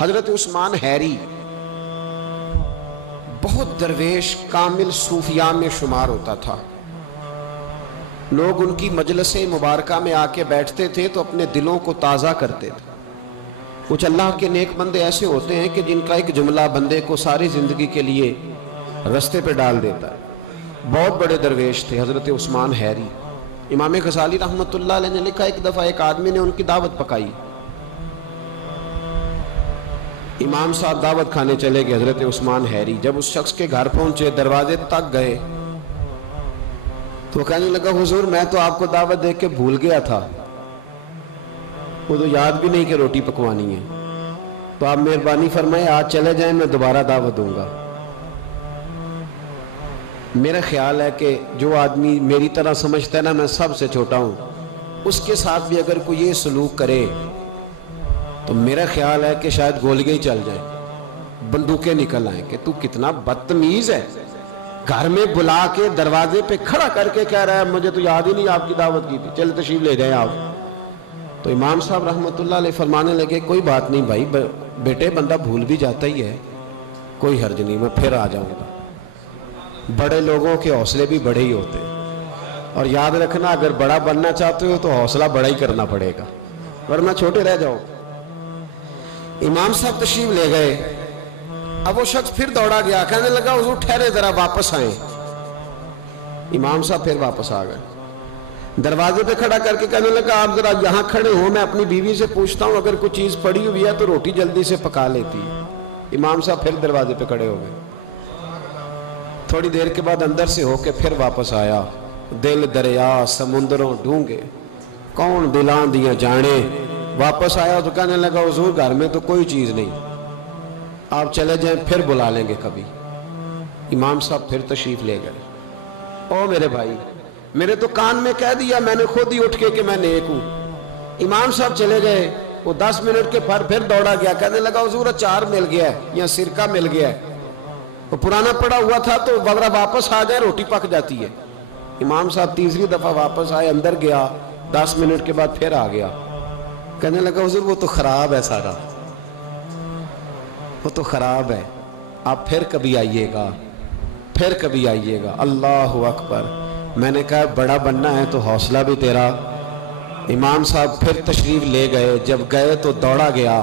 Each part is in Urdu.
حضرت عثمان حیری بہت درویش کامل صوفیاء میں شمار ہوتا تھا. لوگ ان کی مجلس مبارکہ میں آ کے بیٹھتے تھے تو اپنے دلوں کو تازہ کرتے تھے. کچھ اللہ کے نیک بندے ایسے ہوتے ہیں کہ جن کا ایک جملہ بندے کو ساری زندگی کے لیے رستے پہ ڈال دیتا ہے. بہت بڑے درویش تھے حضرت عثمان حیری. امام غزالی رحمۃ اللہ علیہ نے لکھا ایک دفعہ ایک آدمی نے ان کی دعوت پکائی. امام صاحب دعوت کھانے چلے گئے حضرت عثمان حیری. جب اس شخص کے گھر پہنچے دروازے تک گئے تو کہنے لگا حضور میں تو آپ کو دعوت دے کے بھول گیا تھا, وہ تو یاد بھی نہیں کہ روٹی پکوانی ہے, تو آپ مہربانی فرمائے آج چلے جائیں, میں دوبارہ دعوت دوں گا. میرا خیال ہے کہ جو آدمی میری طرح سمجھتا ہے نا میں سب سے چھوٹا ہوں, اس کے ساتھ بھی اگر کوئی یہ سلوک کرے تو میرا خیال ہے کہ شاید گولیاں ہی چل جائیں, بندوقیں نکل آئیں کہ تو کتنا بدتمیز ہے. گھر میں بلا کے دروازے پہ کھڑا کر کے کہہ رہا ہے مجھے تو یاد ہی نہیں آپ کی دعوت کی تھی, چلے تشریف لے جائیں آپ. تو امام صاحب رحمۃ اللہ علیہ فرمانے لگے کوئی بات نہیں بھائی, بیٹے بندہ بھول بھی جاتا ہی ہے, کوئی حرج نہیں, میں پھر آ جاؤں گا. بڑے لوگوں کے حوصلے بھی بڑے ہی ہوتے ہیں, اور یاد رکھنا اگر بڑا بننا چاہتے ہو تو حوصلہ بڑا ہی کرنا پڑے گا, ورنہ چھوٹے رہ جاؤ. امام صاحب تشریف لے گئے. اب وہ شخص پھر دوڑا گیا, کہنے لگا حضور ٹھہرے ذرا واپس آئیں. امام صاحب پھر واپس آ گئے, دروازے پہ کھڑا کر کے کہنے لگا آپ ذرا یہاں کھڑے ہو, میں اپنی بیوی سے پوچھتا ہوں اگر کوئی چیز پڑی ہوئی ہے تو روٹی جلدی سے پکا لیتی. امام صاحب پھر دروازے پہ کھڑے ہو گئے. تھوڑی دیر کے بعد اندر سے ہو کے پھر واپس آیا. دل دریا سمندروں ڈونگے کون دلان دیا جانے. واپس آیا تو کہنے لگا حضور گھر میں تو کوئی چیز نہیں, آپ چلے جائیں پھر بلا لیں گے کبھی. امام صاحب پھر تشریف لے گئے. او میرے بھائی, میرے تو کان میں کہہ دیا میں نے خود ہی اٹھ کے کہ میں نیک ہوں. امام صاحب چلے گئے. وہ 10 منٹ کے پھر دوڑا گیا, کہنے لگا حضور اچار مل گیا ہے یا سرکہ مل گیا ہے, وہ پرانا پڑا ہوا تھا تو وغیرہ واپس آ جائے روٹی پک جاتی ہے. امام صاحب تیسری دفعہ واپس آئے, اندر گیا, 10 منٹ کے بعد پھر آ گیا. کہنے لگا حضور وہ تو خراب ہے سارا, وہ تو خراب ہے, آپ پھر کبھی آئیے گا, پھر کبھی آئیے گا. اللہ اکبر. میں نے کہا بڑا بننا ہے تو حوصلہ بھی تیرا. امام صاحب پھر تشریف لے گئے. جب گئے تو دوڑا گیا,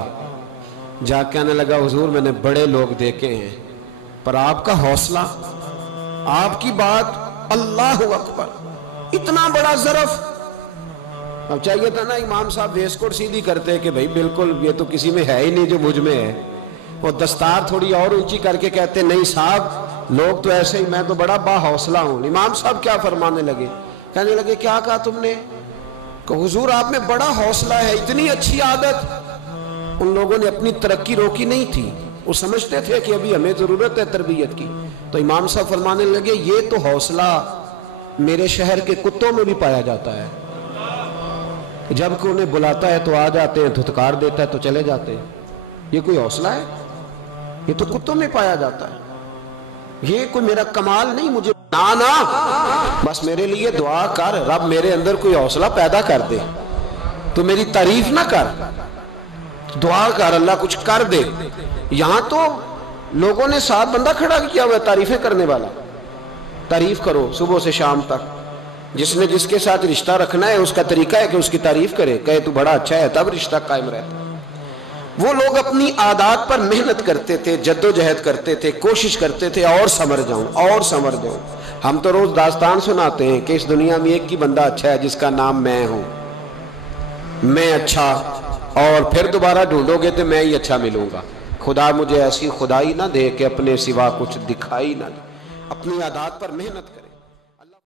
جا کہنے لگا حضور میں نے بڑے لوگ دیکھے ہیں پر آپ کا حوصلہ, آپ کی بات, اللہ اکبر, اتنا بڑا ظرف. اب چاہیے تھا نا امام صاحب ویس کوٹ سیدھی کرتے کہ بھائی بالکل یہ تو کسی میں ہے ہی نہیں جو مجھ میں ہے. وہ دستار تھوڑی اور اونچی کر کے کہتے نہیں صاحب لوگ تو ایسے ہی, میں تو بڑا با حوصلہ ہوں. امام صاحب کیا فرمانے لگے, کہنے لگے کیا کہا تم نے, کہ حضور آپ میں بڑا حوصلہ ہے, اتنی اچھی عادت. ان لوگوں نے اپنی ترقی روکی نہیں تھی, وہ سمجھتے تھے کہ ابھی ہمیں ضرورت ہے تربیت کی. تو امام صاحب فرمانے لگے یہ تو حوصلہ میرے شہر کے کتوں میں بھی پایا جاتا ہے, جب کہ انہیں بلاتا ہے تو آ جاتے ہیں, دھتکار دیتا ہے تو چلے جاتے ہیں. یہ کوئی حوصلہ ہے, یہ تو کتوں میں پایا جاتا ہے. یہ کوئی میرا کمال نہیں, مجھے نا بس میرے لیے دعا کر رب میرے اندر کوئی حوصلہ پیدا کر دے. تو میری تعریف نہ کر, دعا کر اللہ کچھ کر دے. یہاں تو لوگوں نے 7 بندہ کھڑا کیا ہوا ہے تعریفیں کرنے والا. تعریف کرو صبح سے شام تک, جس نے جس کے ساتھ رشتہ رکھنا ہے اس کا طریقہ ہے کہ اس کی تعریف کرے, کہے تو بڑا اچھا ہے تب رشتہ قائم رہتا ہے. وہ لوگ اپنی عادات پر محنت کرتے تھے, جد و جہد کرتے تھے, کوشش کرتے تھے اور سنور جاؤں اور سنور جاؤں. ہم تو روز داستان سناتے ہیں کہ اس دنیا میں ایک ہی بندہ اچھا ہے جس کا نام میں ہوں, میں اچھا, اور پھر دوبارہ ڈھونڈو گے تو میں ہی اچھا ملوں گا. خدا مجھے ایسی خدائی نہ دے کہ اپنے سوا کچھ دکھائی نہ دے. اپنی عادات پر محنت کرے.